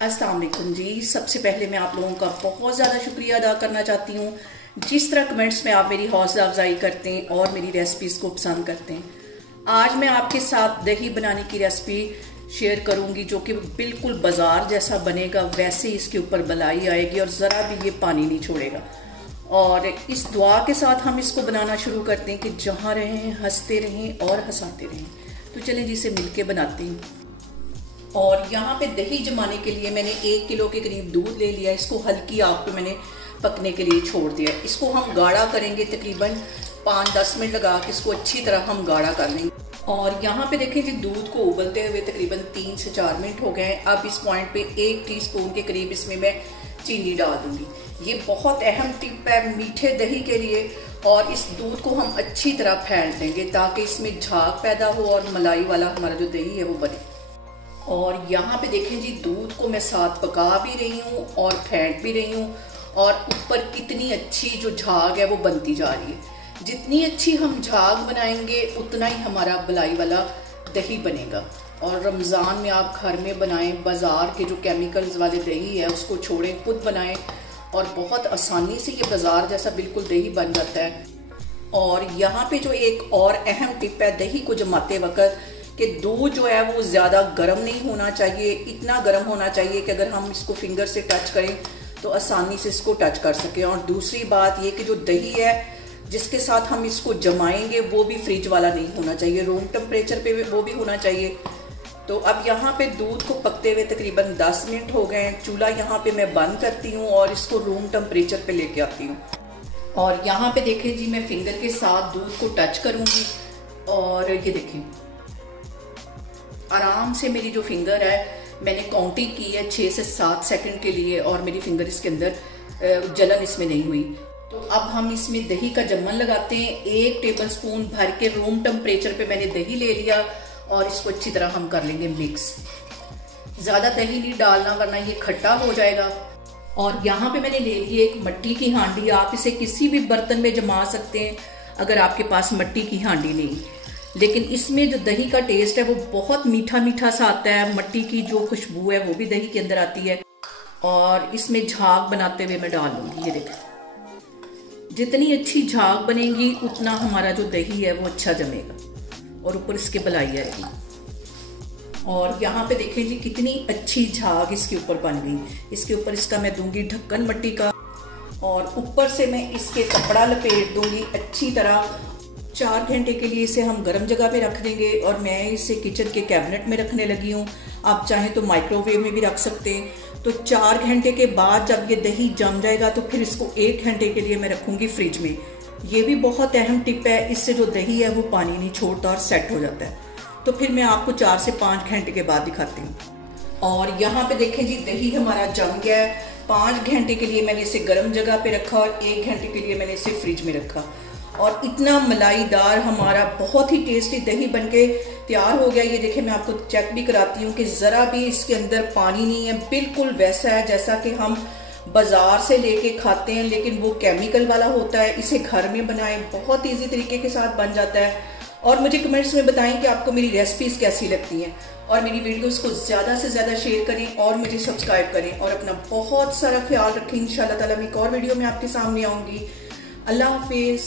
अस्सलाम वालेकुम जी। सबसे पहले मैं आप लोगों का बहुत ज़्यादा शुक्रिया अदा करना चाहती हूँ जिस तरह कमेंट्स में आप मेरी हौसला अफजाई करते हैं और मेरी रेसिपीज़ को पसंद करते हैं। आज मैं आपके साथ दही बनाने की रेसिपी शेयर करूँगी जो कि बिल्कुल बाज़ार जैसा बनेगा, वैसे ही इसके ऊपर मलाई आएगी और ज़रा भी ये पानी नहीं छोड़ेगा। और इस दुआ के साथ हम इसको बनाना शुरू करते हैं कि जहाँ रहें हंसते रहें और हंसाते रहें। तो चलें जिसे मिलके बनाते हैं। और यहाँ पे दही जमाने के लिए मैंने 1 किलो के करीब दूध ले लिया। इसको हल्की आग पे मैंने पकने के लिए छोड़ दिया। इसको हम गाढ़ा करेंगे, तकरीबन 5-10 मिनट लगा के इसको अच्छी तरह हम गाढ़ा कर लेंगे। और यहाँ पे देखें जी, दूध को उबलते हुए तकरीबन 3 से 4 मिनट हो गए हैं। अब इस पॉइंट पे 1 टीस्पून के करीब इसमें मैं चीनी डाल दूंगी। ये बहुत अहम टिप है मीठे दही के लिए। और इस दूध को हम अच्छी तरह फेंट देंगे ताकि इसमें झाग पैदा हो और मलाई वाला हमारा जो दही है वो बने। और यहाँ पे देखें जी, दूध को मैं साथ पका भी रही हूँ और फेंट भी रही हूँ। और ऊपर कितनी अच्छी जो झाग है वो बनती जा रही है। जितनी अच्छी हम झाग बनाएंगे उतना ही हमारा मलाई वाला दही बनेगा। और रमज़ान में आप घर में बनाएं, बाज़ार के जो केमिकल्स वाले दही है उसको छोड़ें, खुद बनाएं और बहुत आसानी से ये बाज़ार जैसा बिल्कुल दही बन जाता है। और यहाँ पे जो एक और अहम टिप है दही को जमाते वक्त, कि दूध जो है वो ज़्यादा गर्म नहीं होना चाहिए। इतना गर्म होना चाहिए कि अगर हम इसको फिंगर से टच करें तो आसानी से इसको टच कर सकें। और दूसरी बात ये कि जो दही है जिसके साथ हम इसको जमाएंगे वो भी फ्रिज वाला नहीं होना चाहिए, रूम टेम्परेचर पे वो भी होना चाहिए। तो अब यहाँ पे दूध को पकते हुए तकरीबन 10 मिनट हो गए हैं। चूल्हा यहाँ पे मैं बंद करती हूँ और इसको रूम टेम्परेचर पे लेके आती हूँ। और यहाँ पे देखें जी, मैं फिंगर के साथ दूध को टच करूँगी और ये देखें आराम से मेरी जो फिंगर है मैंने काउंटिंग की है 6 से 7 सेकंड के लिए और मेरी फिंगर इसके अंदर जलन इसमें नहीं हुई। तो अब हम इसमें दही का जमन लगाते हैं। 1 टेबलस्पून भर के रूम टेम्परेचर पे मैंने दही ले लिया और इसको अच्छी तरह हम कर लेंगे मिक्स। ज़्यादा दही नहीं डालना वरना ये खट्टा हो जाएगा। और यहाँ पे मैंने ले ली एक मिट्टी की हांडी। आप इसे किसी भी बर्तन में जमा सकते हैं अगर आपके पास मिट्टी की हांडी नहीं। लेकिन इसमें जो दही का टेस्ट है वो बहुत मीठा मीठा सा आता है। मिट्टी की जो खुशबू है वो भी दही के अंदर आती है। और इसमें झाग बनाते हुए मैं डाल लूंगी। ये देखें, जितनी अच्छी झाग बनेगी उतना हमारा जो दही है वो अच्छा जमेगा और ऊपर इसके मलाई आएगी। और यहाँ पे देखें जी, कितनी अच्छी झाग इसके ऊपर बन गई। इसके ऊपर इसका मैं दूंगी ढक्कन मिट्टी का और ऊपर से मैं इसके कपड़ा लपेट दूंगी अच्छी तरह। 4 घंटे के लिए इसे हम गर्म जगह पे रख देंगे। और मैं इसे किचन के कैबिनेट में रखने लगी हूँ। आप चाहें तो माइक्रोवेव में भी रख सकते हैं। तो 4 घंटे के बाद जब ये दही जम जाएगा तो फिर इसको 1 घंटे के लिए मैं रखूँगी फ्रिज में। ये भी बहुत अहम टिप है, इससे जो दही है वो पानी नहीं छोड़ता और सेट हो जाता है। तो फिर मैं आपको 4 से 5 घंटे के बाद दिखाती हूँ। और यहाँ पे देखें जी, दही हमारा जम गया है। 5 घंटे के लिए मैंने इसे गर्म जगह पे रखा और 1 घंटे के लिए मैंने इसे फ्रिज में रखा। और इतना मलाईदार हमारा बहुत ही टेस्टी दही बनके तैयार हो गया। ये देखें, मैं आपको चेक भी कराती हूँ कि ज़रा भी इसके अंदर पानी नहीं है। बिल्कुल वैसा है जैसा कि हम बाज़ार से लेके खाते हैं, लेकिन वो केमिकल वाला होता है। इसे घर में बनाएं, बहुत ईजी तरीके के साथ बन जाता है। और मुझे कमेंट्स में बताएं कि आपको मेरी रेसिपीज़ कैसी लगती हैं। और मेरी वीडियोस को ज़्यादा से ज़्यादा शेयर करें और मुझे सब्सक्राइब करें। और अपना बहुत सारा ख्याल रखें। इंशाल्लाह ताला मैं एक और वीडियो में आपके सामने आऊँगी। अल्लाह हाफिज़।